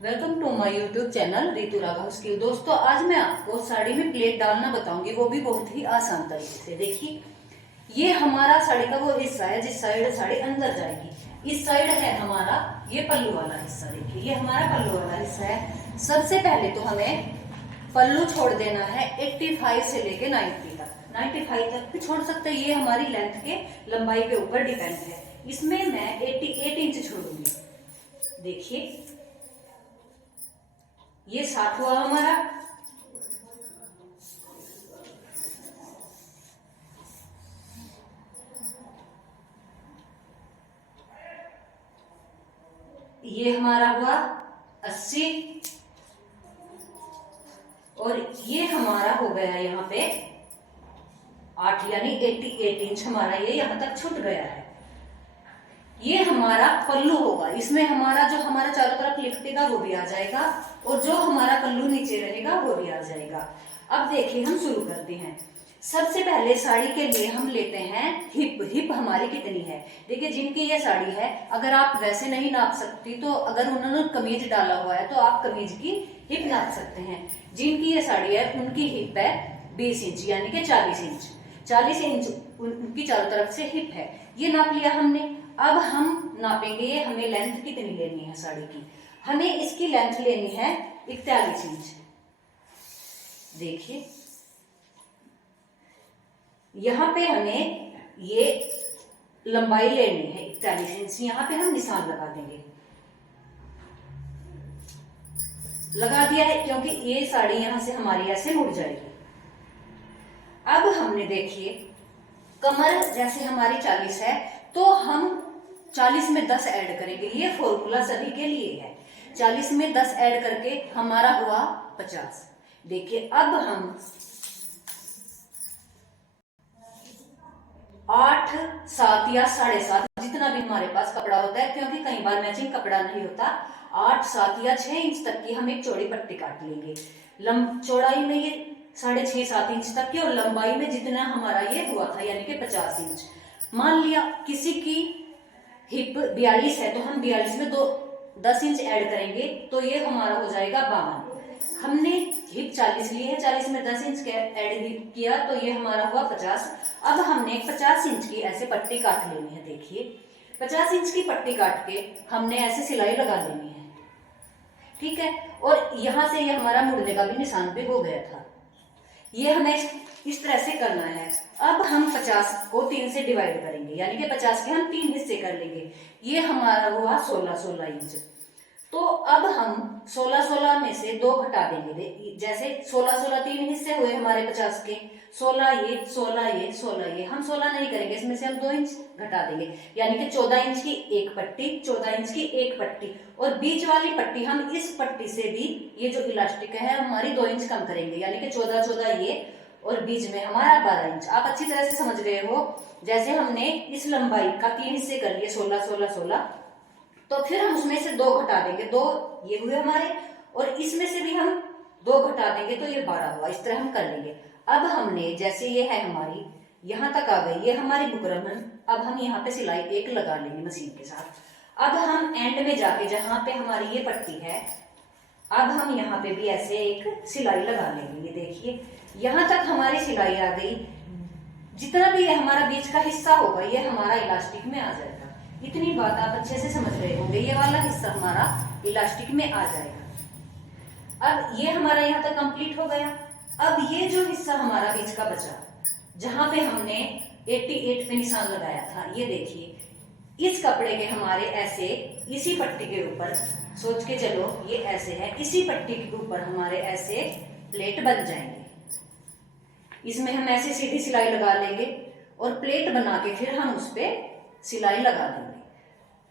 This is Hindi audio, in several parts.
Welcome to my YouTube channel Ritu Raghav skill. दोस्तों, आज मैं आपको साड़ी में प्लेट डालना बताऊंगी, वो भी बहुत ही आसान तरीके से। देखिए, ये हमारा साड़ी का वो हिस्सा है जिस साइड साड़ी अंदर जाएगी। इस साइड है हमारा ये पल्लू वाला हिस्सा। देखिए, ये हमारा पल्लू वाला हिस्सा है। सबसे पहले तो हमें पल्लू छोड़ देना है 85 से लेके 90 तक। 95 तक भी छोड़ सकते हैं, ये हमारी लेंथ के लंबाई के ऊपर डिपेंड है। इसमें मैं 88 इंच छोड़ूंगी। देखिए, ये 60 हुआ हमारा। ये हमारा हुआ 80 और ये हमारा हो गया यहाँ पे 8 यानी 88 इंच हमारा ये यहाँ तक छूट गया है। ये हमारा पल्लू होगा। इसमें हमारा जो हमारा चारों तरफ लिपटेगा वो भी आ जाएगा और जो हमारा पल्लू नीचे रहेगा वो भी आ जाएगा। अब देखिए, हम शुरू करते हैं। सबसे पहले साड़ी के लिए हम लेते हैं हिप। हिप हमारी कितनी है? देखिए, जिनकी ये साड़ी है, अगर आप वैसे नहीं नाप सकती तो अगर उन्होंने कमीज डाला हुआ है तो आप कमीज की हिप नाप सकते हैं। जिनकी ये साड़ी है उनकी हिप है 20 इंच यानी कि 40 इंच। 40 इंच उनकी चारों तरफ से हिप है। ये नाप लिया हमने। अब हम नापेंगे हमें लेंथ कितनी लेनी है साड़ी की। हमें इसकी लेंथ लेनी है 41 इंच। देखिए, यहां पे हमें ये लंबाई लेनी है 41 इंच। यहां पे हम निशान लगा देंगे। लगा दिया है क्योंकि ये साड़ी यहां से हमारी ऐसे मुड़ जाएगी। अब हमने देखिए, कमर जैसे हमारी 40 है तो हम 40 में 10 ऐड करेंगे। ये फॉर्मूला सभी के लिए है। 40 में 10 ऐड करके हमारा हुआ 50। देखिए, अब हम 8, 7 या 7.5 जितना भी हमारे पास कपड़ा होता है, क्योंकि कई बार मैचिंग कपड़ा नहीं होता, 8, 7 या 6 इंच तक की हम एक चौड़ी पट्टी काट लेंगे। चौड़ाई में ये 6.5, 7 इंच तक की और लंबाई में जितना हमारा ये हुआ था यानी कि 50 इंच। मान लिया किसी की हिप 42 है तो हम 42 में 10 इंच ऐड करेंगे तो ये हमारा हो जाएगा 52। हमने हिप 40 ली है, 40 में 10 इंच ऐड किया तो ये हमारा हुआ 50। अब हमने 50 इंच की ऐसे पट्टी काट लेनी है। देखिए, 50 इंच की पट्टी काट के हमने ऐसे सिलाई लगा लेनी है। ठीक है, और यहां से ये हमारा मुड़ने का भी निशान पे हो गया था। ये हमें इस तरह से करना है। अब हम 50 को 3 से डिवाइड करेंगे यानी कि 50 के हम 3 हिस्से कर लेंगे। ये हमारा हुआ 16 इंच। तो अब हम 16 में से 2 घटा देंगे। जैसे 16 3 हिस्से हुए हमारे 50 के। 16 ये, 16 ये, 16 ये। हम 16 नहीं करेंगे, इसमें से हम 2 इंच घटा देंगे यानी कि 14 इंच की एक पट्टी, 14 इंच की एक पट्टी। और बीच वाली पट्टी हम इस पट्टी से भी ये जो इलास्टिक है हमारी 2 इंच कम करेंगे यानी कि 14 ये और बीच में हमारा 12 इंच। आप अच्छी तरह से समझ गए हो। जैसे हमने इस लंबाई का 3 हिस्से कर लिए, 16 16 16, तो फिर हम उसमें से 2 घटा देंगे। 2 ये हुए हमारे और इसमें से भी हम 2 घटा देंगे तो ये 12 हुआ। इस तरह हम कर लेंगे। अब हमने जैसे ये है हमारी यहां तक आ गई, ये हमारी बुकरम है। अब हम यहाँ पे सिलाई एक लगा लेंगे मशीन के साथ। अब हम एंड में जाके जहां पे हमारी ये पट्टी है, अब हम यहाँ पे भी ऐसे एक सिलाई लगा लेंगे। ये देखिए, यहां तक हमारी सिलाई आ गई। जितना भी ये हमारा बीच का हिस्सा होगा ये हमारा इलास्टिक में आ जाएगा। इतनी बात आप अच्छे से समझ रहे होंगे। ये वाला हिस्सा हमारा इलास्टिक में आ जाएगा। अब ये हमारा यहाँ तक कंप्लीट हो गया। अब ये जो हिस्सा हमारा बीच का बचा, जहां पे हमने 88 पे निशान लगाया था, ये देखिए, इस कपड़े के हमारे ऐसे इसी पट्टी के ऊपर सोच के चलो, ये ऐसे है, इसी पट्टी के ऊपर हमारे ऐसे प्लेट बन जाएंगे। इसमें हम ऐसे सीधी सिलाई लगा लेंगे और प्लेट बना के फिर हम उस पे सिलाई लगा देंगे।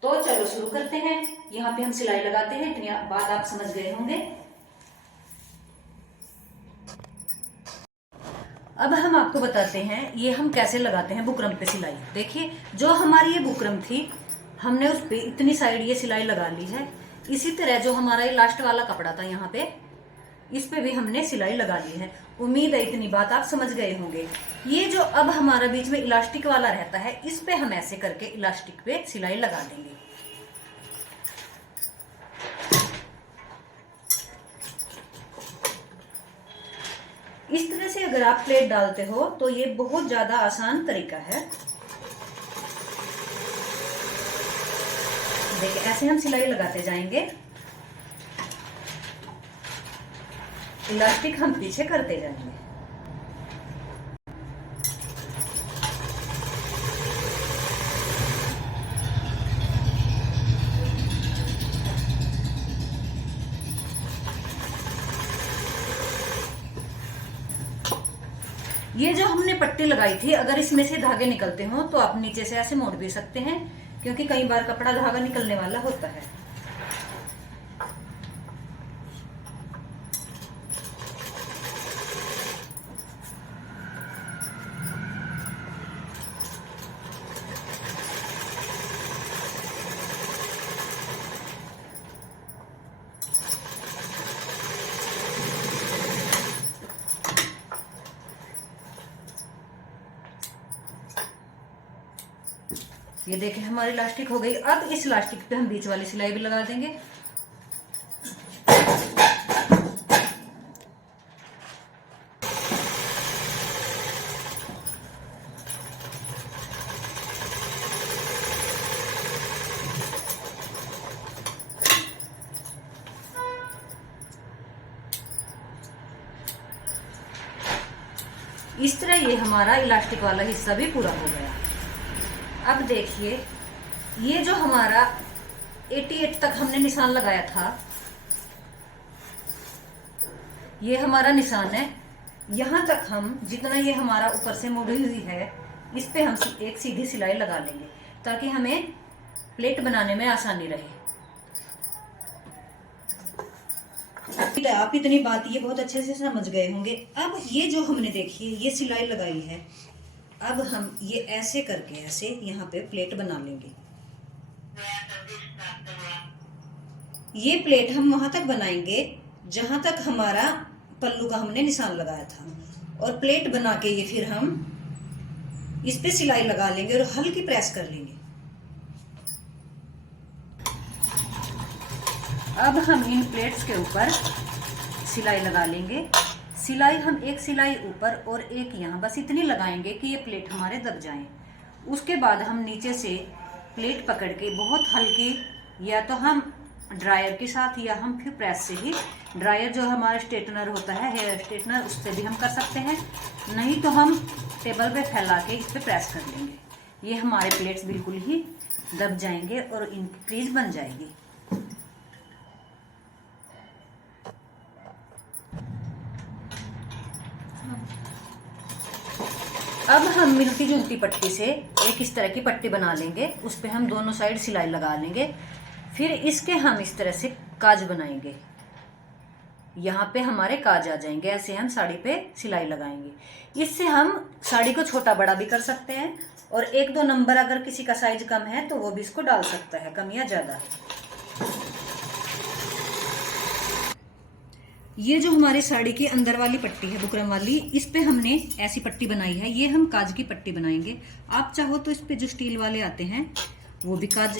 तो चलो शुरू करते हैं। यहाँ पे हम सिलाई लगाते हैं। इतनी बात आप समझ गए होंगे। अब हम आपको बताते हैं ये हम कैसे लगाते हैं बुकरम पे सिलाई। देखिए, जो हमारी ये बुकरम थी हमने उस पे इतनी साइड ये सिलाई लगा ली है। इसी तरह जो हमारा ये लास्ट वाला कपड़ा था यहाँ पे, इस पे भी हमने सिलाई लगा ली है। उम्मीद है इतनी बात आप समझ गए होंगे। ये जो अब हमारा बीच में इलास्टिक वाला रहता है, इस पे हम ऐसे करके इलास्टिक पे सिलाई लगा देंगे। इस तरह से अगर आप प्लेट डालते हो तो ये बहुत ज्यादा आसान तरीका है। देखिए ऐसे हम सिलाई लगाते जाएंगे, इलास्टिक हम पीछे करते जाएंगे। ये जो हमने पट्टी लगाई थी, अगर इसमें से धागे निकलते हो तो आप नीचे से ऐसे मोड़ भी सकते हैं, क्योंकि कई बार कपड़ा धागा निकलने वाला होता है। ये देखें हमारी इलास्टिक हो गई। अब इस इलास्टिक पे हम बीच वाली सिलाई भी लगा देंगे। इस तरह ये हमारा इलास्टिक वाला हिस्सा भी पूरा हो गया। अब देखिए ये जो हमारा 88 तक हमने निशान लगाया था, ये हमारा निशान है। यहाँ तक हम जितना ये हमारा ऊपर से मुड़ी हुई है, इस पे हम एक सीधी सिलाई लगा लेंगे ताकि हमें प्लेट बनाने में आसानी रहे। आप इतनी बात ये बहुत अच्छे से समझ गए होंगे। अब ये जो हमने देखिए ये सिलाई लगाई है, अब हम ये ऐसे करके ऐसे यहाँ पे प्लेट बना लेंगे। ये प्लेट हम वहां तक बनाएंगे जहां तक हमारा पल्लू का हमने निशान लगाया था, और प्लेट बना के ये फिर हम इस पे सिलाई लगा लेंगे और हल्की प्रेस कर लेंगे। अब हम इन प्लेट्स के ऊपर सिलाई लगा लेंगे। सिलाई हम एक सिलाई ऊपर और एक यहाँ, बस इतनी लगाएंगे कि ये प्लेट हमारे दब जाएं। उसके बाद हम नीचे से प्लेट पकड़ के बहुत हल्की, या तो हम ड्रायर के साथ या हम फिर प्रेस से ही, ड्रायर जो हमारा स्ट्रेटनर होता है, हेयर स्ट्रेटनर, उससे भी हम कर सकते हैं, नहीं तो हम टेबल पे फैला के इस पे प्रेस कर लेंगे। ये हमारे प्लेट्स बिल्कुल ही दब जाएंगे और इनकी क्रीज बन जाएगी। अब हम मिलती जुलती पट्टी से एक इस तरह की पट्टी बना लेंगे, उस पे हम दोनों साइड सिलाई लगा लेंगे। फिर इसके हम इस तरह से काज बनाएंगे, यहाँ पे हमारे काज आ जाएंगे। ऐसे हम साड़ी पे सिलाई लगाएंगे। इससे हम साड़ी को छोटा बड़ा भी कर सकते हैं, और एक दो नंबर अगर किसी का साइज कम है तो वो भी इसको डाल सकता है, कम या ज्यादा। ये जो हमारी साड़ी की अंदर वाली पट्टी है बुकरम वाली, इस पे हमने ऐसी पट्टी बनाई है। ये हम काज की पट्टी बनाएंगे। आप चाहो तो इस पे जो स्टील वाले आते हैं वो भी काज,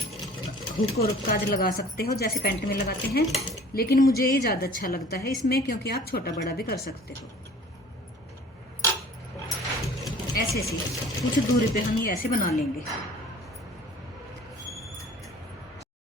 हुक और काज लगा सकते हो जैसे पैंट में लगाते हैं, लेकिन मुझे ये ज्यादा अच्छा लगता है इसमें, क्योंकि आप छोटा बड़ा भी कर सकते हो। ऐसे से कुछ दूरी पे हम ये ऐसे बना लेंगे।